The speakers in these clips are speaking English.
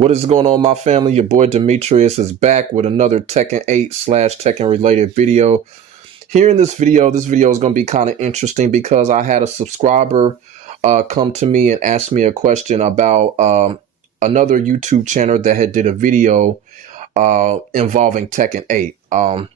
What is going on, my family? Your boy Demetrius is back with another Tekken 8 / Tekken related video. Here in this video is going to be kind of interesting because I had a subscriber come to me and ask me a question about another YouTube channel that had did a video involving Tekken 8.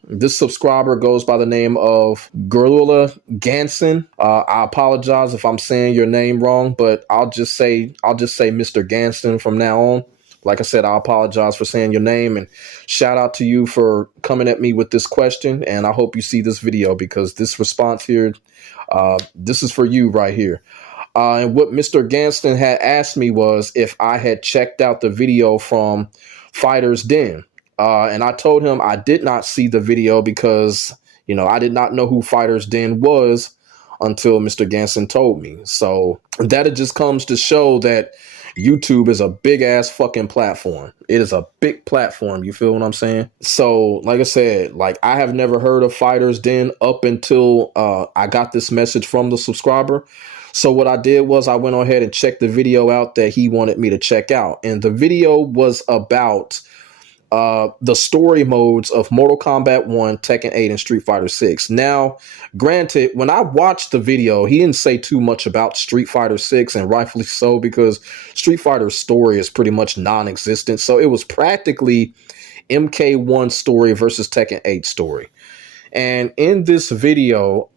This subscriber goes by the name of Gorilla Ganson. I apologize if I'm saying your name wrong, but I'll just say Mr. Ganson from now on. Like I said, I apologize for saying your name, and shout out to you for coming at me with this question. And I hope you see this video because this response here, this is for you right here. And what Mr. Ganston had asked me was if I had checked out the video from Fighter's Den. And I told him I did not see the video because, you know, I did not know who Fighter's Den was until Mr. Ganston told me. So that it just comes to show that YouTube is a big ass fucking platform. It is a big platform. You feel what I'm saying? So like I said, like I have never heard of Fighter's Den up until I got this message from the subscriber. So what I did was I went ahead and checked the video out that he wanted me to check out. And the video was about the story modes of Mortal Kombat 1, Tekken 8, and Street Fighter 6. Now, granted, when I watched the video, he didn't say too much about Street Fighter 6, and rightfully so, because Street Fighter's story is pretty much non-existent. So it was practically MK1 story versus Tekken 8 story. And in this video,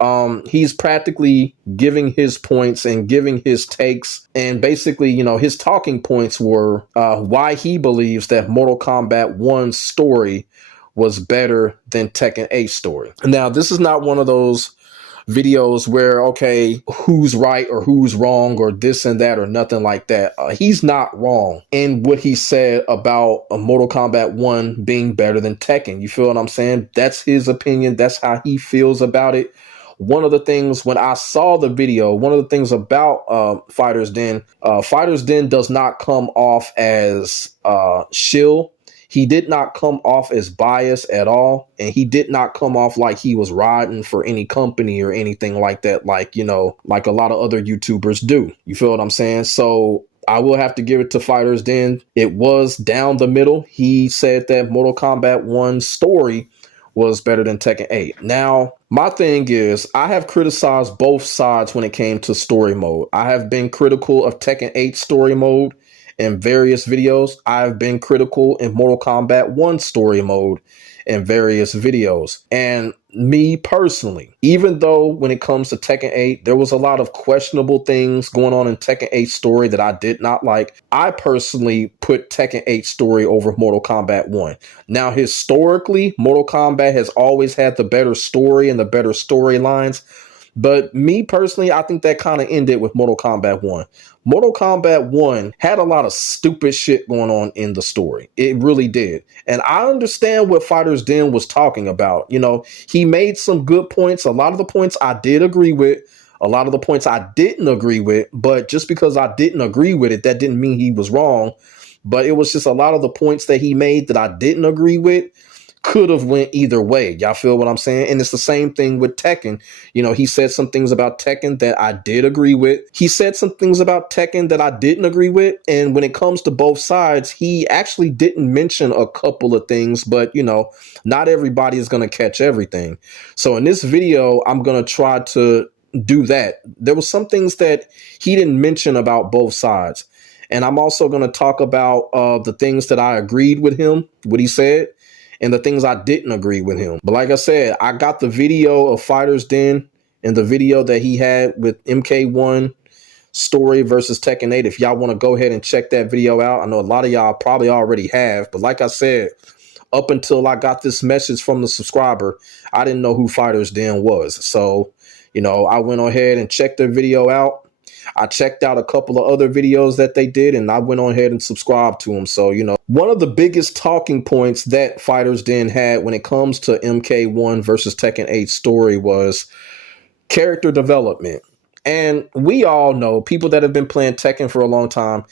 he's practically giving his points and giving his takes. And basically, you know, his talking points were why he believes that Mortal Kombat 1 story was better than Tekken 8 story. Now, this is not one of those videos where, okay, who's right or who's wrong or this and that or nothing like that. He's not wrong in what he said about Mortal Kombat 1 being better than Tekken. You feel what I'm saying? That's his opinion. That's how he feels about it. One of the things when I saw the video, one of the things about Fighter's Den does not come off as shill. He did not come off as biased at all, and he did not come off like he was riding for any company or anything like that, like, you know, like a lot of other YouTubers do. You feel what I'm saying? So I will have to give it to Fighter's Den. It was down the middle. He said that Mortal Kombat 1 story was better than Tekken 8. Now, my thing is, I have criticized both sides when it came to story mode. I have been critical of Tekken 8 story mode in various videos. I've been critical in Mortal Kombat 1 story mode in various videos. And me personally, even though when it comes to Tekken 8, there was a lot of questionable things going on in Tekken 8 story that I did not like, I personally put Tekken 8 story over Mortal Kombat 1. Now, historically, Mortal Kombat has always had the better story and the better storylines. But me personally, I think that kind of ended with Mortal Kombat 1. Mortal Kombat 1 had a lot of stupid shit going on in the story. It really did. And I understand what Fighter's Den was talking about. You know, he made some good points. A lot of the points I did agree with. A lot of the points I didn't agree with. But just because I didn't agree with it, that didn't mean he was wrong. But it was just a lot of the points that he made that I didn't agree with could have went either way. Y'all feel what I'm saying? And it's the same thing with Tekken. You know, he said some things about Tekken that I did agree with. He said some things about Tekken that I didn't agree with. And when it comes to both sides, he actually didn't mention a couple of things, but you know, not everybody is going to catch everything. So in this video, I'm going to try to do that. There were some things that he didn't mention about both sides. And I'm also going to talk about the things that I agreed with him, what he said, and the things I didn't agree with him. But like I said, I got the video of Fighter's Den and the video that he had with MK1 story versus Tekken 8. If y'all want to go ahead and check that video out, I know a lot of y'all probably already have, but like I said, up until I got this message from the subscriber, I didn't know who Fighter's Den was. So, you know, I went ahead and checked their video out. I checked out a couple of other videos that they did, and I went on ahead and subscribed to them. So, you know, one of the biggest talking points that Fighter's Den had when it comes to MK1 versus Tekken 8 story was character development. And we all know, people that have been playing Tekken for a long time,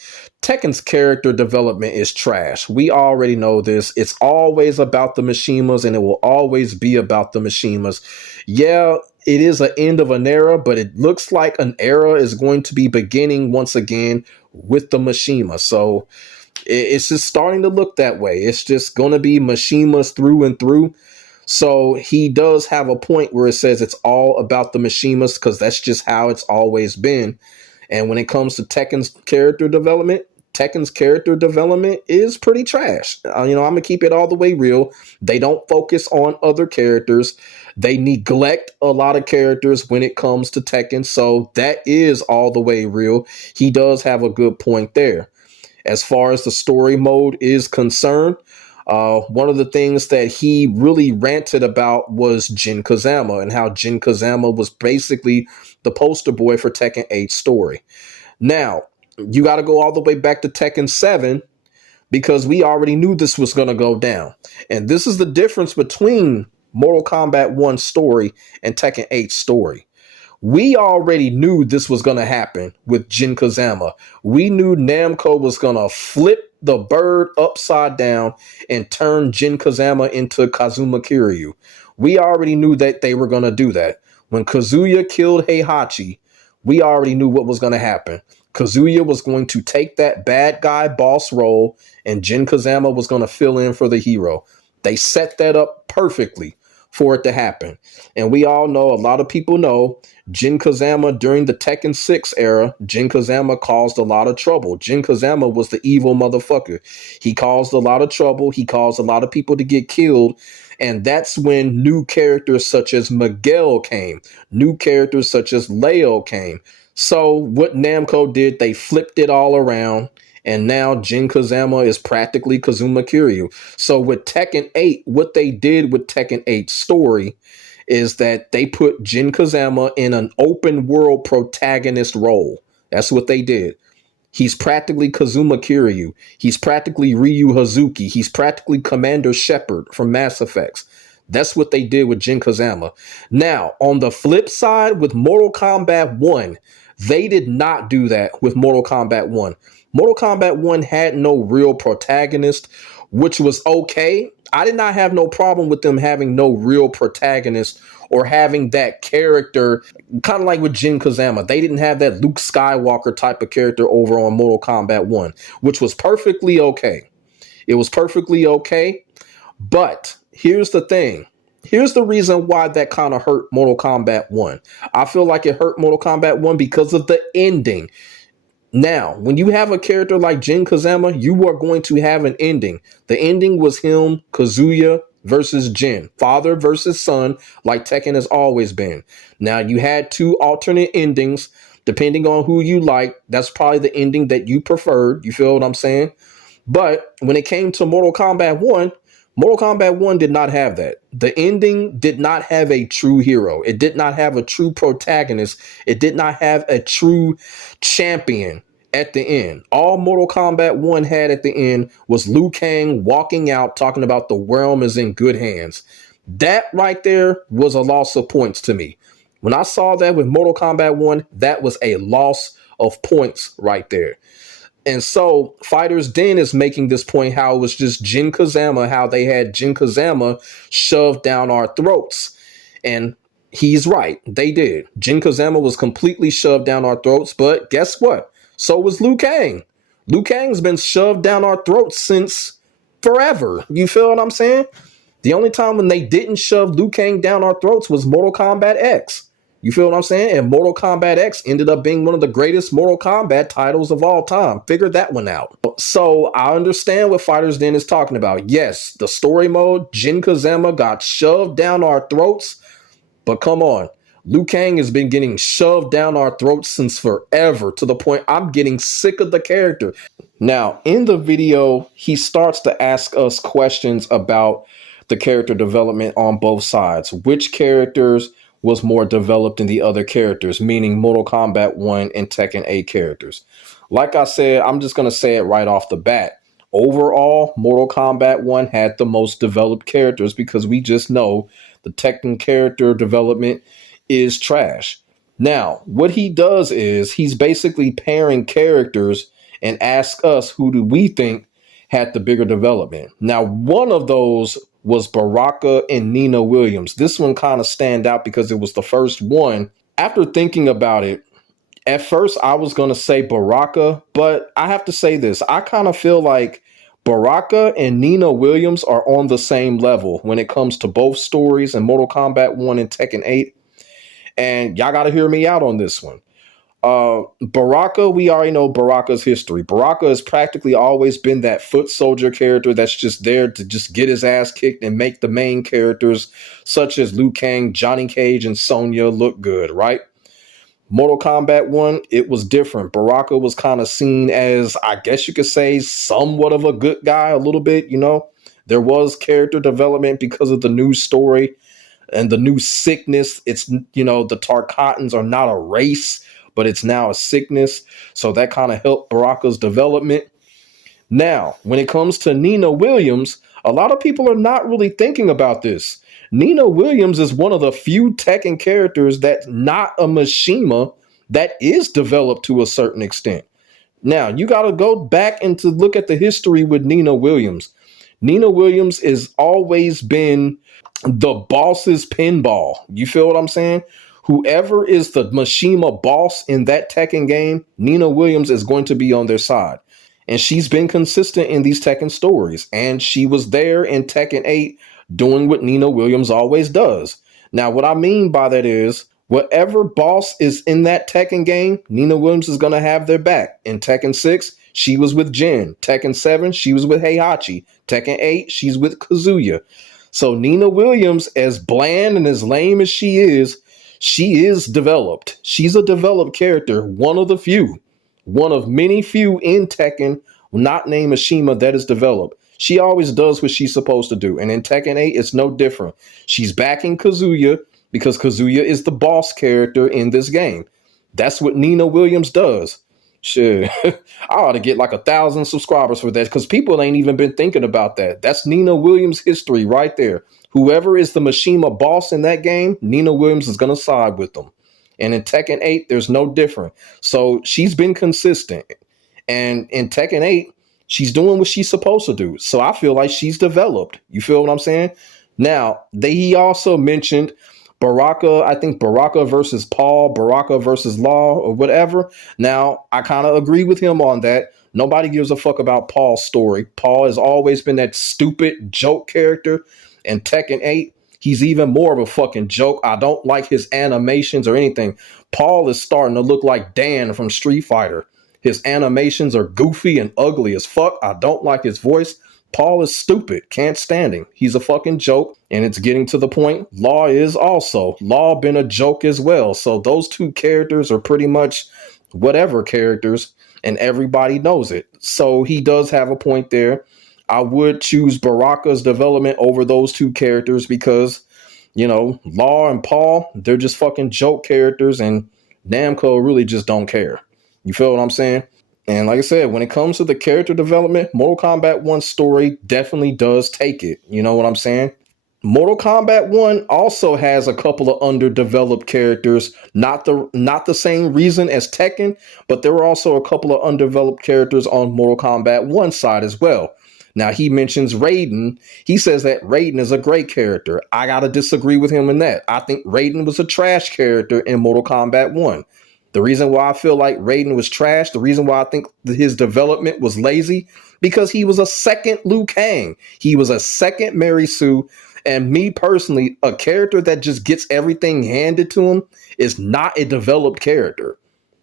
Tekken's character development is trash. We already know this. It's always about the Mishimas, and it will always be about the Mishimas. Yeah, it is an end of an era, but it looks like an era is going to be beginning once again with the Mishima. So It's just starting to look that way. It's just going to be Mishimas through and through. So he does have a point where it says it's all about the Mishimas because that's just how it's always been. And when it comes to Tekken's character development is pretty trash. I'm going to keep it all the way real. They don't focus on other characters. They neglect a lot of characters when it comes to Tekken. So that is all the way real. He does have a good point there. As far as the story mode is concerned, one of the things that he really ranted about was Jin Kazama and how Jin Kazama was basically the poster boy for Tekken 8 story. Now, you got to go all the way back to Tekken 7 because we already knew this was going to go down. And this is the difference between Mortal Kombat 1 story and Tekken 8 story. We already knew this was going to happen with Jin Kazama. We knew Namco was going to flip the bird upside down and turn Jin Kazama into Kazuma Kiryu. We already knew that they were going to do that. When Kazuya killed Heihachi, we already knew what was going to happen. Kazuya was going to take that bad guy boss role and Jin Kazama was going to fill in for the hero. They set that up perfectly for it to happen. And we all know, a lot of people know, Jin Kazama during the Tekken 6 era, Jin Kazama caused a lot of trouble. Jin Kazama was the evil motherfucker. He caused a lot of trouble. He caused a lot of people to get killed. And that's when new characters such as Miguel came. New characters such as Leo came. So what Namco did, they flipped it all around. And now Jin Kazama is practically Kazuma Kiryu. So with Tekken 8, what they did with Tekken 8 story is that they put Jin Kazama in an open world protagonist role. That's what they did. He's practically Kazuma Kiryu. He's practically Ryu Hazuki. He's practically Commander Shepard from Mass Effects. That's what they did with Jin Kazama. Now, on the flip side, with Mortal Kombat 1, they did not do that with Mortal Kombat 1. Mortal Kombat 1 had no real protagonist, which was okay. I did not have no problem with them having no real protagonist or having that character, kind of like with Jin Kazama. They didn't have that Luke Skywalker type of character over on Mortal Kombat 1, which was perfectly okay. It was perfectly okay. But here's the thing. Here's the reason why that kind of hurt Mortal Kombat 1. I feel like it hurt Mortal Kombat 1 because of the ending. Now, when you have a character like Jin Kazama, you are going to have an ending. The ending was him, Kazuya versus Jin, father versus son, like Tekken has always been. Now, you had two alternate endings, depending on who you like. That's probably the ending that you preferred. You feel what I'm saying? But when it came to Mortal Kombat 1, Mortal Kombat 1 did not have that. The ending did not have a true hero. It did not have a true protagonist. It did not have a true champion at the end. All Mortal Kombat 1 had at the end was Liu Kang walking out talking about the realm is in good hands. That right there was a loss of points to me. When I saw that with Mortal Kombat 1, that was a loss of points right there. And so Fighter's Den is making this point how it was just Jin Kazama, how they had Jin Kazama shoved down our throats. And he's right. They did. Jin Kazama was completely shoved down our throats. But guess what? So was Liu Kang. Liu Kang's been shoved down our throats since forever. You feel what I'm saying? The only time when they didn't shove Liu Kang down our throats was Mortal Kombat X. You feel what I'm saying? And Mortal Kombat X ended up being one of the greatest Mortal Kombat titles of all time. Figure that one out. So I understand what Fighter's Den is talking about. Yes, the story mode, Jin Kazama got shoved down our throats. But come on. Liu Kang has been getting shoved down our throats since forever, to the point I'm getting sick of the character. Now, in the video, he starts to ask us questions about the character development on both sides. Which characters was more developed than the other characters, meaning Mortal Kombat 1 and Tekken 8 characters. Like I said, I'm just going to say it right off the bat. Overall, Mortal Kombat 1 had the most developed characters because we just know the Tekken character development is trash. Now, what he does is he's basically pairing characters and asks us who do we think had the bigger development. Now, one of those was Baraka and Nina Williams. This one kind of stand out because it was the first one. After thinking about it, At first, I was going to say Baraka, but I have to say this. I kind of feel like Baraka and Nina Williams are on the same level when it comes to both stories in Mortal Kombat 1 and Tekken 8. And y'all got to hear me out on this one. Baraka, we already know Baraka's history. Baraka has practically always been that foot soldier character that's just there to just get his ass kicked and make the main characters, such as Liu Kang, Johnny Cage, and Sonya, look good, right? Mortal Kombat 1, it was different. Baraka was kind of seen as, I guess you could say, somewhat of a good guy, a little bit, you know. There was character development because of the new story and the new sickness. It's, you know, the Tarkatans are not a race, but it's now a sickness. So that kind of helped Baraka's development. Now, when it comes to Nina Williams, a lot of people are not really thinking about this. Nina Williams is one of the few Tekken characters that's not a Mishima that is developed to a certain extent. Now, you got to go back and to look at the history with Nina Williams. Nina Williams has always been the boss's pinball. You feel what I'm saying? Whoever is the Mishima boss in that Tekken game, Nina Williams is going to be on their side. And she's been consistent in these Tekken stories. And she was there in Tekken 8 doing what Nina Williams always does. Now, what I mean by that is whatever boss is in that Tekken game, Nina Williams is going to have their back. In Tekken 6, she was with Jin. Tekken 7, she was with Heihachi. Tekken 8, she's with Kazuya. So Nina Williams, as bland and as lame as she is developed. She's a developed character, one of the few. One of many few in Tekken, not named Mishima, that is developed. She always does what she's supposed to do. And in Tekken 8, it's no different. She's backing Kazuya because Kazuya is the boss character in this game. That's what Nina Williams does. Shit, I ought to get like 1,000 subscribers for that because people ain't even been thinking about that. That's Nina Williams' history right there. Whoever is the Mishima boss in that game, Nina Williams is going to side with them. And in Tekken 8, there's no different. So she's been consistent. And in Tekken 8, she's doing what she's supposed to do. So I feel like she's developed. You feel what I'm saying? Now, he also mentioned Baraka, I think Baraka versus Paul, Baraka versus Law, or whatever. Now, I kind of agree with him on that. Nobody gives a fuck about Paul's story. Paul has always been that stupid joke character. In Tekken 8, he's even more of a fucking joke. I don't like his animations or anything. Paul is starting to look like Dan from Street Fighter. His animations are goofy and ugly as fuck. I don't like his voice. Paul is stupid. Can't stand him. He's a fucking joke. And it's getting to the point. Law is also. Law been a joke as well. So those two characters are pretty much whatever characters. And everybody knows it. So he does have a point there. I would choose Baraka's development over those two characters because, you know, Law and Paul, they're just fucking joke characters and Namco really just don't care. You feel what I'm saying? And like I said, when it comes to the character development, Mortal Kombat 1 story definitely does take it. You know what I'm saying? Mortal Kombat 1 also has a couple of underdeveloped characters, not the same reason as Tekken, but there were also a couple of undeveloped characters on Mortal Kombat 1 side as well. Now, he mentions Raiden. He says that Raiden is a great character. I got to disagree with him in that. I think Raiden was a trash character in Mortal Kombat 1. The reason why I feel like Raiden was trash, the reason why I think his development was lazy, because he was a second Liu Kang. He was a second Mary Sue. And me personally, a character that just gets everything handed to him is not a developed character.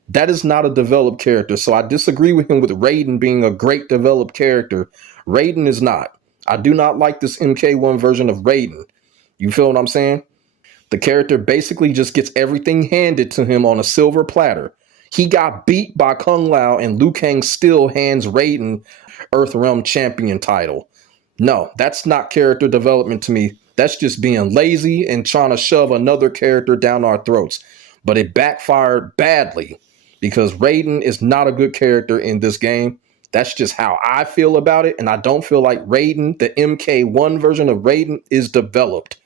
That is not a developed character. So I disagree with him with Raiden being a great developed character. Raiden is not. I do not like this MK1 version of Raiden. You feel what I'm saying? The character basically just gets everything handed to him on a silver platter. He got beat by Kung Lao and Liu Kang still hands Raiden Earthrealm champion title. No, that's not character development to me. That's just being lazy and trying to shove another character down our throats. But it backfired badly because Raiden is not a good character in this game. That's just how I feel about it. And I don't feel like Raiden, the MK1 version of Raiden, is developed.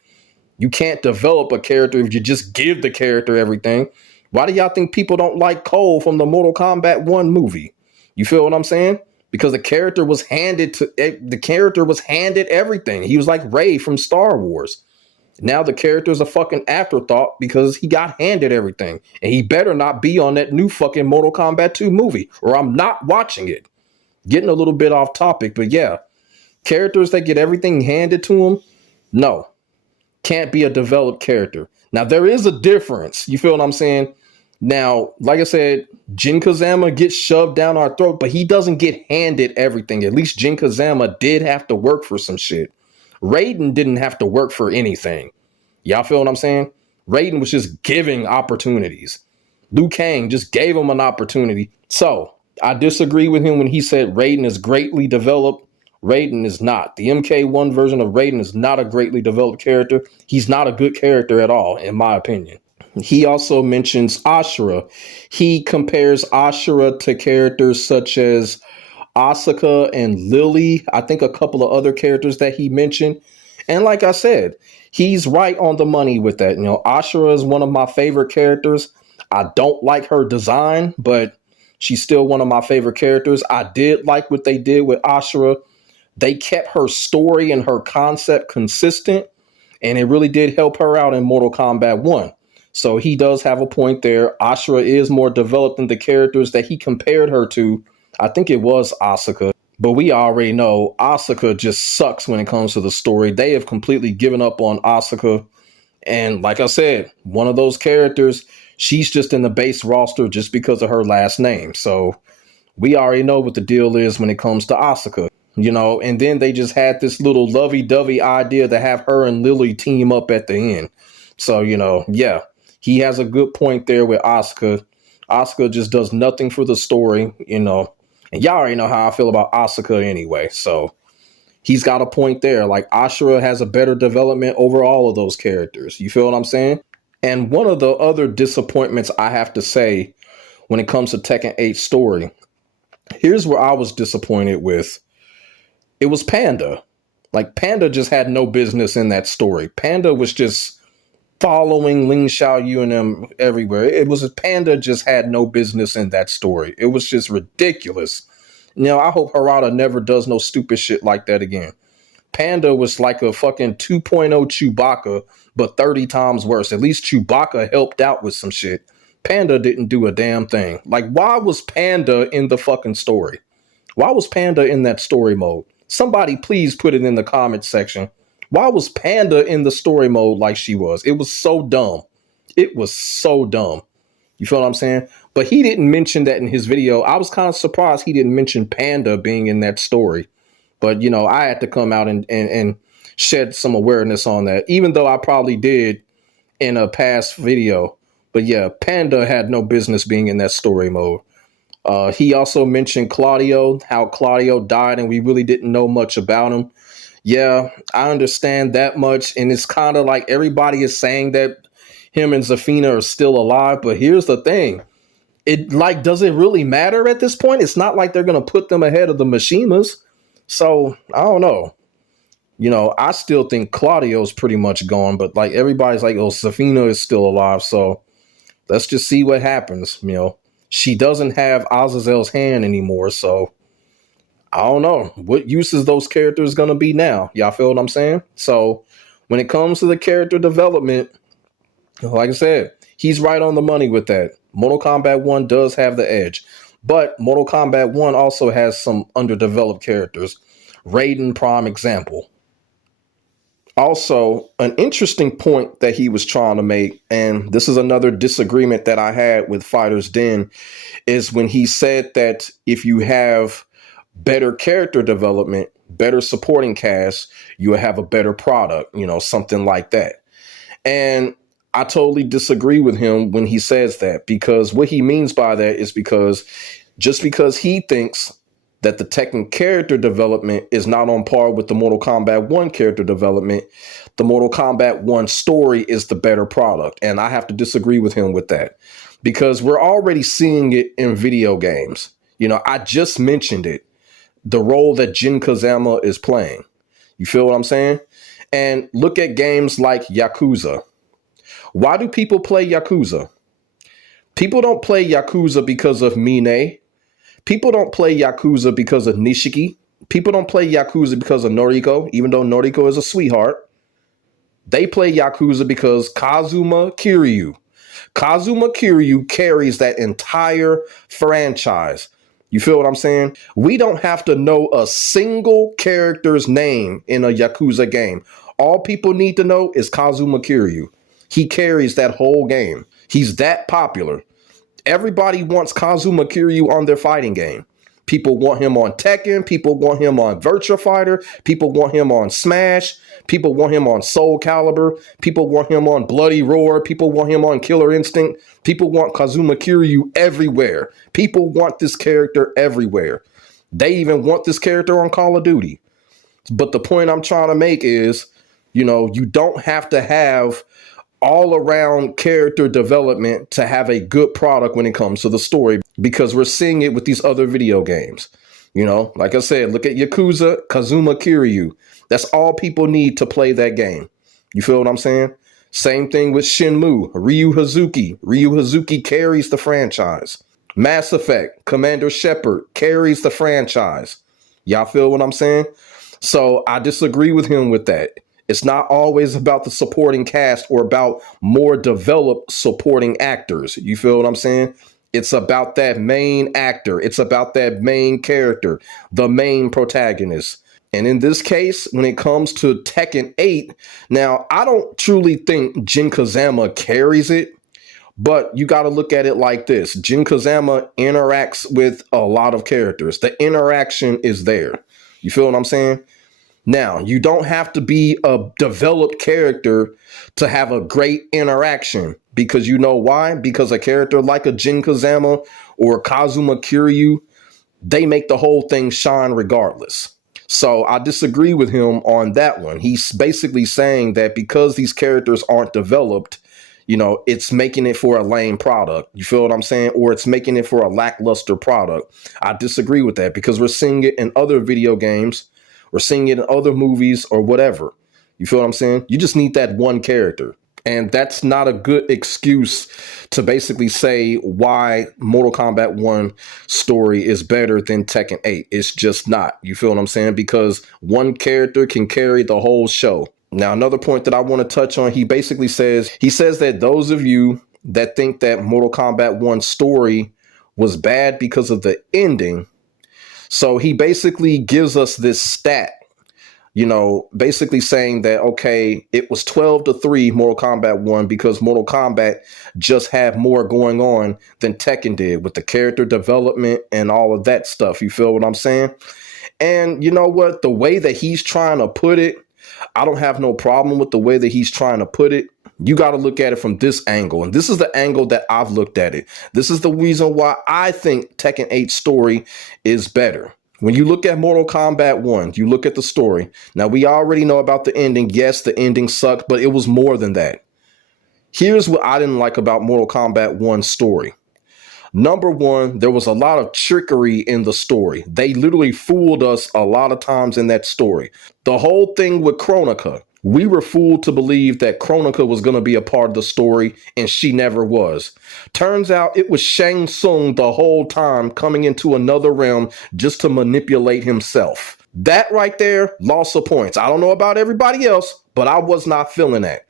You can't develop a character if you just give the character everything. Why do y'all think people don't like Cole from the Mortal Kombat 1 movie? You feel what I'm saying? Because the character was handed everything. He was like Rey from Star Wars. Now the character's a fucking afterthought because he got handed everything. And he better not be on that new fucking Mortal Kombat 2 movie, or I'm not watching it. Getting a little bit off topic, but yeah. Characters that get everything handed to them, no. Can't be a developed character. Now, there is a difference. You feel what I'm saying? Now, like I said, Jin Kazama gets shoved down our throat, but he doesn't get handed everything. At least Jin Kazama did have to work for some shit. Raiden didn't have to work for anything. Y'all feel what I'm saying? Raiden was just giving opportunities. Liu Kang just gave him an opportunity. So, I disagree with him when he said Raiden is greatly developed. Raiden is not. The MK1 version of Raiden is not a greatly developed character. He's not a good character at all, in my opinion. He also mentions Ashra. He compares Ashra to characters such as Asuka and Lily. I think a couple of other characters that he mentioned. And like I said, he's right on the money with that. You know, Ashra is one of my favorite characters. I don't like her design, but she's still one of my favorite characters. I did like what they did with Ashra. They kept her story and her concept consistent, and it really did help her out in Mortal Kombat 1. So he does have a point there. Ashra is more developed than the characters that he compared her to. I think it was Asuka. But we already know Asuka just sucks when it comes to the story. They have completely given up on Asuka. And like I said, one of those characters, she's just in the base roster just because of her last name. So we already know what the deal is when it comes to Asuka. You know, and then they just had this little lovey-dovey idea to have her and Lily team up at the end. So, you know, yeah, he has a good point there with Asuka. Asuka just does nothing for the story, you know. And y'all already know how I feel about Asuka anyway. So he's got a point there. Like, Ashra has a better development over all of those characters. You feel what I'm saying? And one of the other disappointments I have to say when it comes to Tekken 8 story, here's where I was disappointed with. It was Panda. Like, Panda just had no business in that story. Panda was just following Ling Xiaoyu and them everywhere. It was Panda just had no business in that story. It was just ridiculous. You know, I hope Harada never does no stupid shit like that again. Panda was like a fucking 2.0 Chewbacca, but 30 times worse. At least Chewbacca helped out with some shit. Panda didn't do a damn thing. Like, why was Panda in the fucking story? Why was Panda in that story mode? Somebody please put it in the comments section. Why was Panda in the story mode like she was? It was so dumb. It was so dumb. You feel what I'm saying? But he didn't mention that in his video. I was kind of surprised he didn't mention Panda being in that story. But, you know, I had to come out and shed some awareness on that, even though I probably did in a past video. But yeah, Panda had no business being in that story mode. He also mentioned Claudio, how Claudio died and we really didn't know much about him. Yeah, I understand that much. And it's kind of like everybody is saying that him and Zafina are still alive. But here's the thing. Does it really matter at this point? It's not like they're going to put them ahead of the Mishimas. So, I don't know. You know, I still think Claudio's pretty much gone. But like everybody's like, oh, Zafina is still alive. So let's just see what happens, you know. She doesn't have Azazel's hand anymore, so I don't know what use is those characters going to be now. Y'all feel what I'm saying? So when it comes to the character development, like I said, he's right on the money with that. Mortal Kombat 1 does have the edge, but Mortal Kombat 1 also has some underdeveloped characters. Raiden, prime example. Also, an interesting point that he was trying to make, and this is another disagreement that I had with Fighter's Den, is when he said that if you have better character development, better supporting cast, you will have a better product, you know, something like that. And I totally disagree with him when he says that, because what he means by that is just because he thinks that the Tekken character development is not on par with the Mortal Kombat 1 character development, the Mortal Kombat 1 story is the better product. And I have to disagree with him with that, because we're already seeing it in video games. You know, I just mentioned it, the role that Jin Kazama is playing. You feel what I'm saying? And look at games like Yakuza. Why do people play Yakuza? People don't play Yakuza because of Mine. People don't play Yakuza because of Nishiki. People don't play Yakuza because of Noriko, even though Noriko is a sweetheart. They play Yakuza because Kazuma Kiryu. Kazuma Kiryu carries that entire franchise. You feel what I'm saying? We don't have to know a single character's name in a Yakuza game. All people need to know is Kazuma Kiryu. He carries that whole game. He's that popular. Everybody wants Kazuma Kiryu on their fighting game. People want him on Tekken. People want him on Virtua Fighter. People want him on Smash. People want him on Soul Calibur. People want him on Bloody Roar. People want him on Killer Instinct. People want Kazuma Kiryu everywhere. People want this character everywhere. They even want this character on Call of Duty. But the point I'm trying to make is, you don't have to have all around character development to have a good product when it comes to the story, because we're seeing it with these other video games. Like I said, look at Yakuza, Kazuma Kiryu. That's all people need to play that game. You feel what I'm saying? Same thing with Shenmue, Ryu Hazuki. Ryu Hazuki carries the franchise. Mass Effect, Commander Shepard carries the franchise. Y'all feel what I'm saying? So I disagree with him with that. It's not always about the supporting cast or about more developed supporting actors. You feel what I'm saying? It's about that main actor. It's about that main character, the main protagonist. And in this case, when it comes to Tekken 8, now I don't truly think Jin Kazama carries it, but you got to look at it like this. Jin Kazama interacts with a lot of characters. The interaction is there. You feel what I'm saying? Now, you don't have to be a developed character to have a great interaction, because you know why? Because a character like a Jin Kazama or Kazuma Kiryu, they make the whole thing shine regardless. So I disagree with him on that one. He's basically saying that because these characters aren't developed, it's making it for a lame product. You feel what I'm saying? Or it's making it for a lackluster product. I disagree with that, because we're seeing it in other video games. We're seeing it in other movies or whatever. You feel what I'm saying? You just need that one character. And that's not a good excuse to basically say why Mortal Kombat 1 story is better than Tekken 8. It's just not. You feel what I'm saying? Because one character can carry the whole show. Now, another point that I want to touch on, he says that those of you that think that Mortal Kombat 1 story was bad because of the ending, so he basically gives us this stat, basically saying that, okay, it was 12-3 Mortal Kombat 1 because Mortal Kombat just had more going on than Tekken did with the character development and all of that stuff. You feel what I'm saying? And you know what? The way that he's trying to put it, I don't have no problem with the way that he's trying to put it. You got to look at it from this angle. And this is the angle that I've looked at it. This is the reason why I think Tekken 8 story is better. When you look at Mortal Kombat 1, you look at the story. Now, we already know about the ending. Yes, the ending sucked, but it was more than that. Here's what I didn't like about Mortal Kombat 1's story. Number one, there was a lot of trickery in the story. They literally fooled us a lot of times in that story. The whole thing with Kronika, we were fooled to believe that Kronika was going to be a part of the story, and she never was. Turns out it was Shang Tsung the whole time coming into another realm just to manipulate himself. That right there, loss of points. I don't know about everybody else, but I was not feeling that.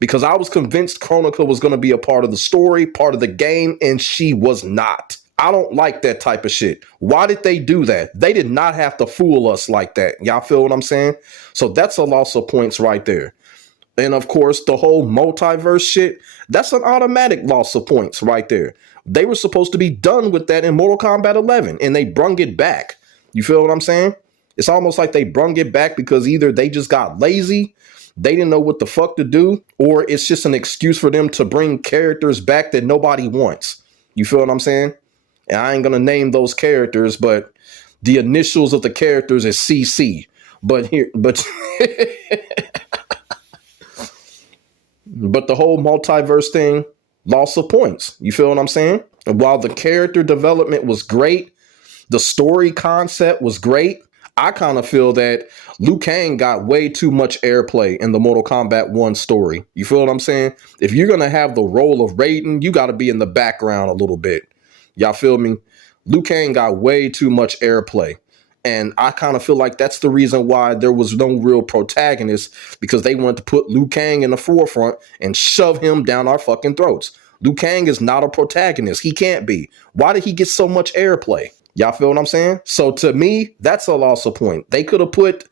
Because I was convinced Kronika was going to be a part of the story, part of the game, and she was not. I don't like that type of shit. Why did they do that? They did not have to fool us like that. Y'all feel what I'm saying? So that's a loss of points right there. And of course, the whole multiverse shit, that's an automatic loss of points right there. They were supposed to be done with that in Mortal Kombat 11, and they brung it back. You feel what I'm saying? It's almost like they brung it back because either they just got lazy, they didn't know what the fuck to do, or it's just an excuse for them to bring characters back that nobody wants. You feel what I'm saying? And I ain't going to name those characters, but the initials of the characters is CC. But but the whole multiverse thing, loss of points. You feel what I'm saying? And while the character development was great, the story concept was great, I kind of feel that Liu Kang got way too much airplay in the Mortal Kombat 1 story. You feel what I'm saying? If you're going to have the role of Raiden, you got to be in the background a little bit. Y'all feel me? Liu Kang got way too much airplay. And I kind of feel like that's the reason why there was no real protagonist, because they wanted to put Liu Kang in the forefront and shove him down our fucking throats. Liu Kang is not a protagonist. He can't be. Why did he get so much airplay? Y'all feel what I'm saying? So to me, that's a loss of point. They could have put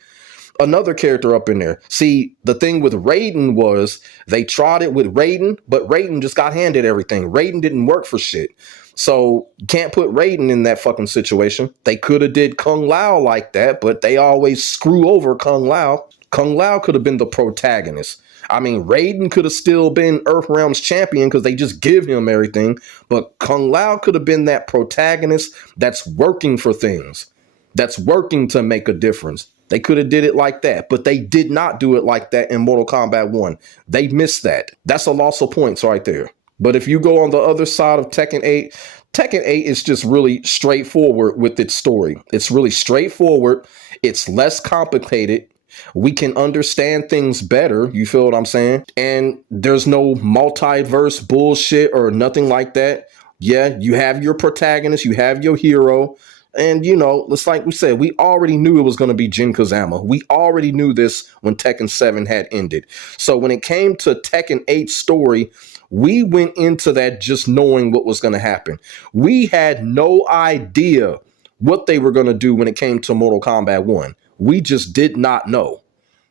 another character up in there. See, the thing with Raiden was they tried it with Raiden, but Raiden just got handed everything. Raiden didn't work for shit. So you can't put Raiden in that fucking situation. They could have did Kung Lao like that, but they always screw over Kung Lao. Kung Lao could have been the protagonist. I mean, Raiden could have still been Earthrealm's champion because they just give him everything. But Kung Lao could have been that protagonist that's working for things, that's working to make a difference. They could have did it like that, but they did not do it like that in Mortal Kombat 1. They missed that. That's a loss of points right there. But if you go on the other side of Tekken 8, Tekken 8 is just really straightforward with its story. It's really straightforward. It's less complicated. We can understand things better. You feel what I'm saying? And there's no multiverse bullshit or nothing like that. Yeah, you have your protagonist, you have your hero. And, you know, it's like we said, we already knew it was going to be Jin Kazama. We already knew this when Tekken 7 had ended. So when it came to Tekken 8's story, we went into that just knowing what was going to happen. We had no idea what they were going to do when it came to Mortal Kombat 1. We just did not know.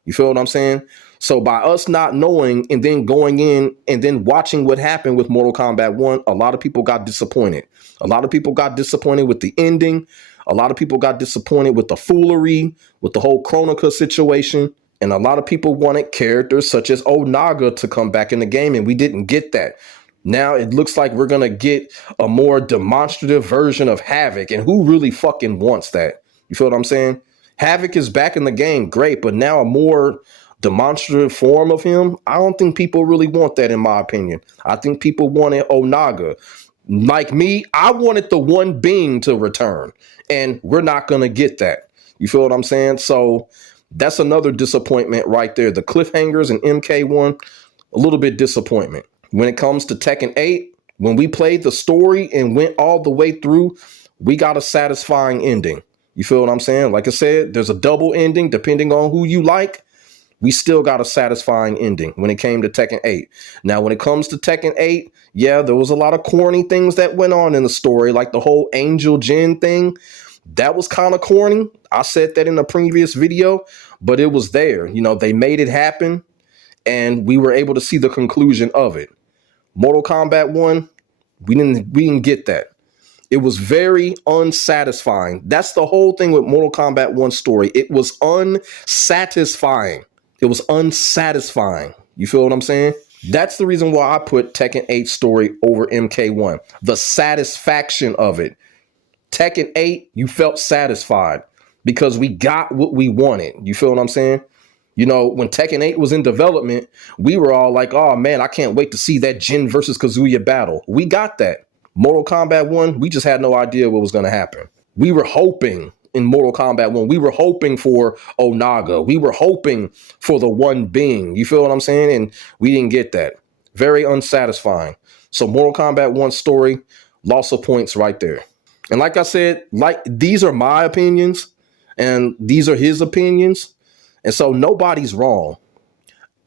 You feel what I'm saying? So by us not knowing and then going in and then watching what happened with Mortal Kombat 1, a lot of people got disappointed. A lot of people got disappointed with the ending. A lot of people got disappointed with the foolery, with the whole Chronica situation. And a lot of people wanted characters such as Onaga to come back in the game, and we didn't get that. Now it looks like we're going to get a more demonstrative version of Havoc, and who really fucking wants that? You feel what I'm saying? Havoc is back in the game, great, but now a more demonstrative form of him, I don't think people really want that, in my opinion. I think people wanted Onaga. Like me, I wanted the one being to return, and we're not going to get that. You feel what I'm saying? So that's another disappointment right there. The cliffhangers in MK1, a little bit disappointment. When it comes to Tekken 8, when we played the story and went all the way through, we got a satisfying ending. You feel what I'm saying? Like I said, there's a double ending depending on who you like. We still got a satisfying ending when it came to Tekken 8. Now, when it comes to Tekken 8, yeah, there was a lot of corny things that went on in the story, like the whole Angel Jin thing. That was kind of corny. I said that in a previous video, but it was there. You know, they made it happen, and we were able to see the conclusion of it. Mortal Kombat 1, we didn't get that. It was very unsatisfying. That's the whole thing with Mortal Kombat 1 story. It was unsatisfying. It was unsatisfying. You feel what I'm saying? That's the reason why I put Tekken 8 story over MK1. The satisfaction of it. Tekken 8, you felt satisfied because we got what we wanted. You feel what I'm saying? You know, when Tekken 8 was in development, we were all like, oh man, I can't wait to see that Jin versus Kazuya battle. We got that. Mortal Kombat 1, we just had no idea what was going to happen. We were hoping in Mortal Kombat 1, we were hoping for Onaga. We were hoping for the one being. You feel what I'm saying? And we didn't get that. Very unsatisfying. So Mortal Kombat 1 story, loss of points right there. And like I said, like these are my opinions and these are his opinions. And so nobody's wrong.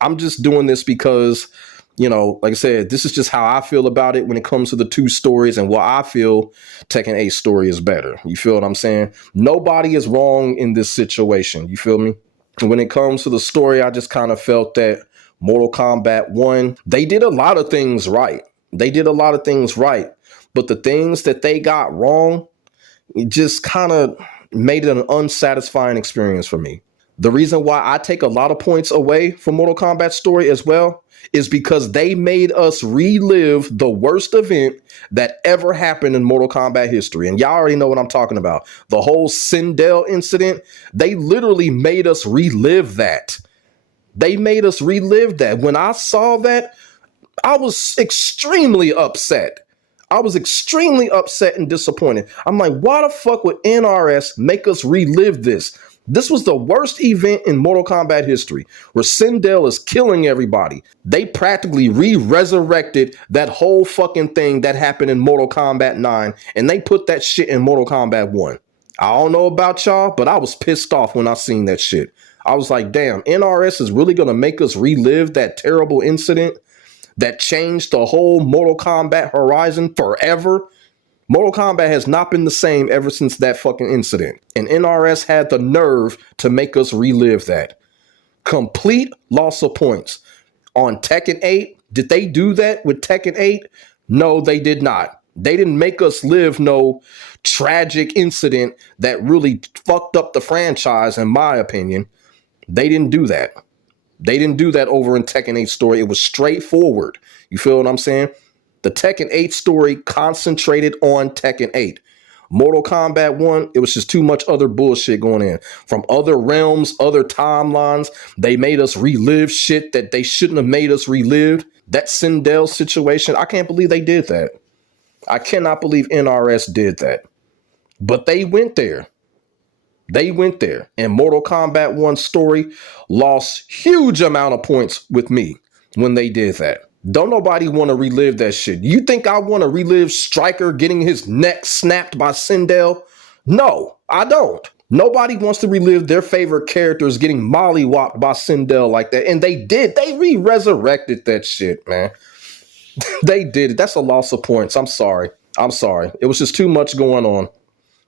I'm just doing this because, you know, like I said, this is just how I feel about it when it comes to the two stories and why I feel Tekken 8 story is better. You feel what I'm saying? Nobody is wrong in this situation. You feel me? And when it comes to the story, I just kind of felt that Mortal Kombat 1, they did a lot of things right. They did a lot of things right. But the things that they got wrong, it just kind of made it an unsatisfying experience for me. The reason why I take a lot of points away from Mortal Kombat story as well is because they made us relive the worst event that ever happened in Mortal Kombat history. And y'all already know what I'm talking about. The whole Sindel incident, they literally made us relive that. They made us relive that. When I saw that, I was extremely upset. I was extremely upset and disappointed. I'm like, why the fuck would NRS make us relive this? This was the worst event in Mortal Kombat history, where Sindel is killing everybody. They practically re-resurrected that whole fucking thing that happened in Mortal Kombat 9, and they put that shit in Mortal Kombat 1. I don't know about y'all, but I was pissed off when I seen that shit. I was like, damn, NRS is really going to make us relive that terrible incident that changed the whole Mortal Kombat horizon forever. Mortal Kombat has not been the same ever since that fucking incident. And NRS had the nerve to make us relive that. Complete loss of points. On Tekken 8, did they do that with Tekken 8? No, they did not. They didn't make us live no tragic incident that really fucked up the franchise, in my opinion. They didn't do that. They didn't do that over in Tekken 8 story. It was straightforward. You feel what I'm saying? The Tekken 8 story concentrated on Tekken 8. Mortal Kombat 1, it was just too much other bullshit going in. From other realms, other timelines, they made us relive shit that they shouldn't have made us relive. That Sindel situation, I can't believe they did that. I cannot believe NRS did that. But they went there. They went there. And Mortal Kombat 1 story lost huge amount of points with me when they did that. Don't nobody want to relive that shit. You think I want to relive Stryker getting his neck snapped by Sindel? No, I don't. Nobody wants to relive their favorite characters getting mollywopped by Sindel like that. And they did. They re-resurrected that shit, man. They did it. That's a loss of points. I'm sorry. I'm sorry. It was just too much going on.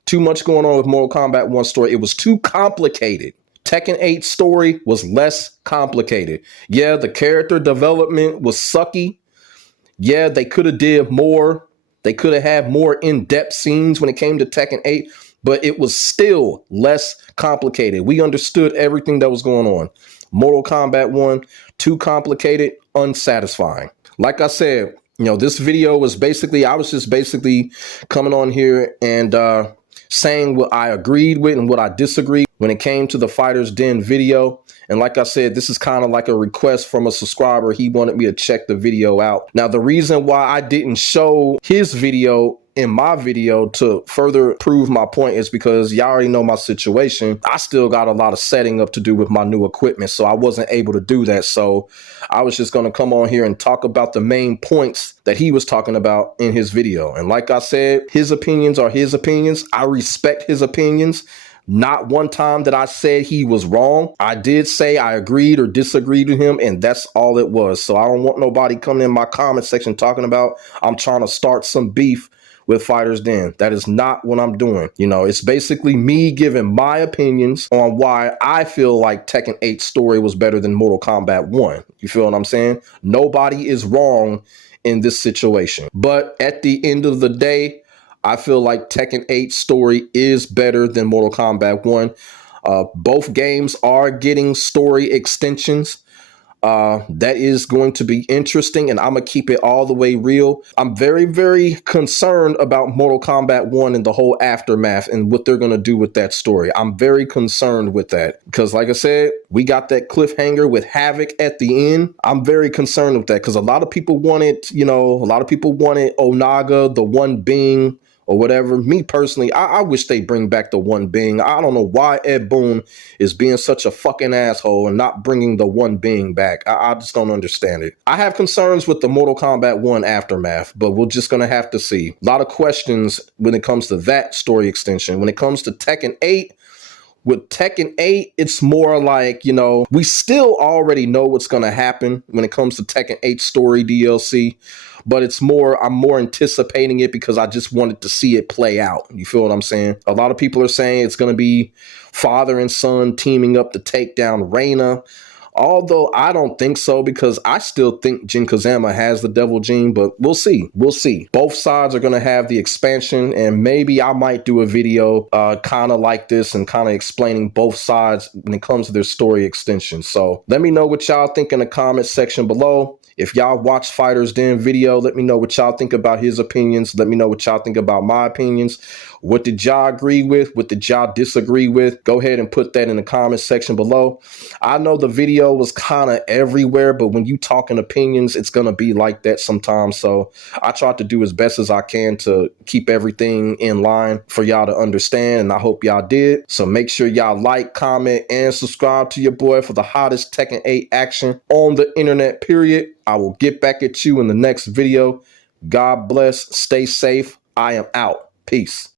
Too much going on with Mortal Kombat 1 story. It was too complicated. Tekken 8 story was less complicated. Yeah, the character development was sucky. Yeah, they could have did more. They could have had more in-depth scenes when it came to Tekken 8, but it was still less complicated. We understood everything that was going on. Mortal Kombat 1, too complicated, unsatisfying. Like I said, this video was I was just basically coming on here and saying what I agreed with and what I disagreed when it came to the Fighter's Den video. And like I said, this is kind of like a request from a subscriber. He wanted me to check the video out. Now, the reason why I didn't show his video in my video to further prove my point is because y'all already know my situation. I still got a lot of setting up to do with my new equipment, so I wasn't able to do that. So I was just going to come on here and talk about the main points that he was talking about in his video. And like I said, his opinions are his opinions. I respect his opinions. Not one time that I said he was wrong. I did say I agreed or disagreed with him, and that's all it was. So I don't want nobody coming in my comment section talking about I'm trying to start some beef with Fighter's Den. That is not what I'm doing. It's basically me giving my opinions on why I feel like Tekken 8 story was better than Mortal Kombat 1. You feel what I'm saying? Nobody is wrong in this situation. But at the end of the day, I feel like Tekken 8 story is better than Mortal Kombat 1. Both games are getting story extensions. That is going to be interesting, and I'm going to keep it all the way real. I'm very, very concerned about Mortal Kombat 1 and the whole aftermath and what they're going to do with that story. I'm very concerned with that because, like I said, we got that cliffhanger with Havoc at the end. I'm very concerned with that because a lot of people wanted, Onaga, the one being, or whatever. Me personally, I wish they bring back the one being. I don't know why Ed Boon is being such a fucking asshole and not bringing the one being back. I just don't understand it. I have concerns with the Mortal Kombat 1 aftermath, but we're just going to have to see. A lot of questions when it comes to that story extension. When it comes to Tekken 8, with Tekken 8, it's more like, we still already know what's going to happen when it comes to Tekken 8 story DLC. But I'm more anticipating it because I just wanted to see it play out. You feel what I'm saying? A lot of people are saying it's going to be father and son teaming up to take down Reina. Although I don't think so because I still think Jin Kazama has the devil gene, but we'll see. We'll see. Both sides are going to have the expansion, and maybe I might do a video kind of like this and kind of explaining both sides when it comes to their story extension. So let me know what y'all think in the comment section below. If y'all watch Fighter's Den video, let me know what y'all think about his opinions. Let me know what y'all think about my opinions. What did y'all agree with? What did y'all disagree with? Go ahead and put that in the comment section below. I know the video was kind of everywhere, but when you talking opinions, it's going to be like that sometimes. So I tried to do as best as I can to keep everything in line for y'all to understand, and I hope y'all did. So make sure y'all like, comment, and subscribe to your boy for the hottest Tekken 8 action on the internet, period. I will get back at you in the next video. God bless. Stay safe. I am out. Peace.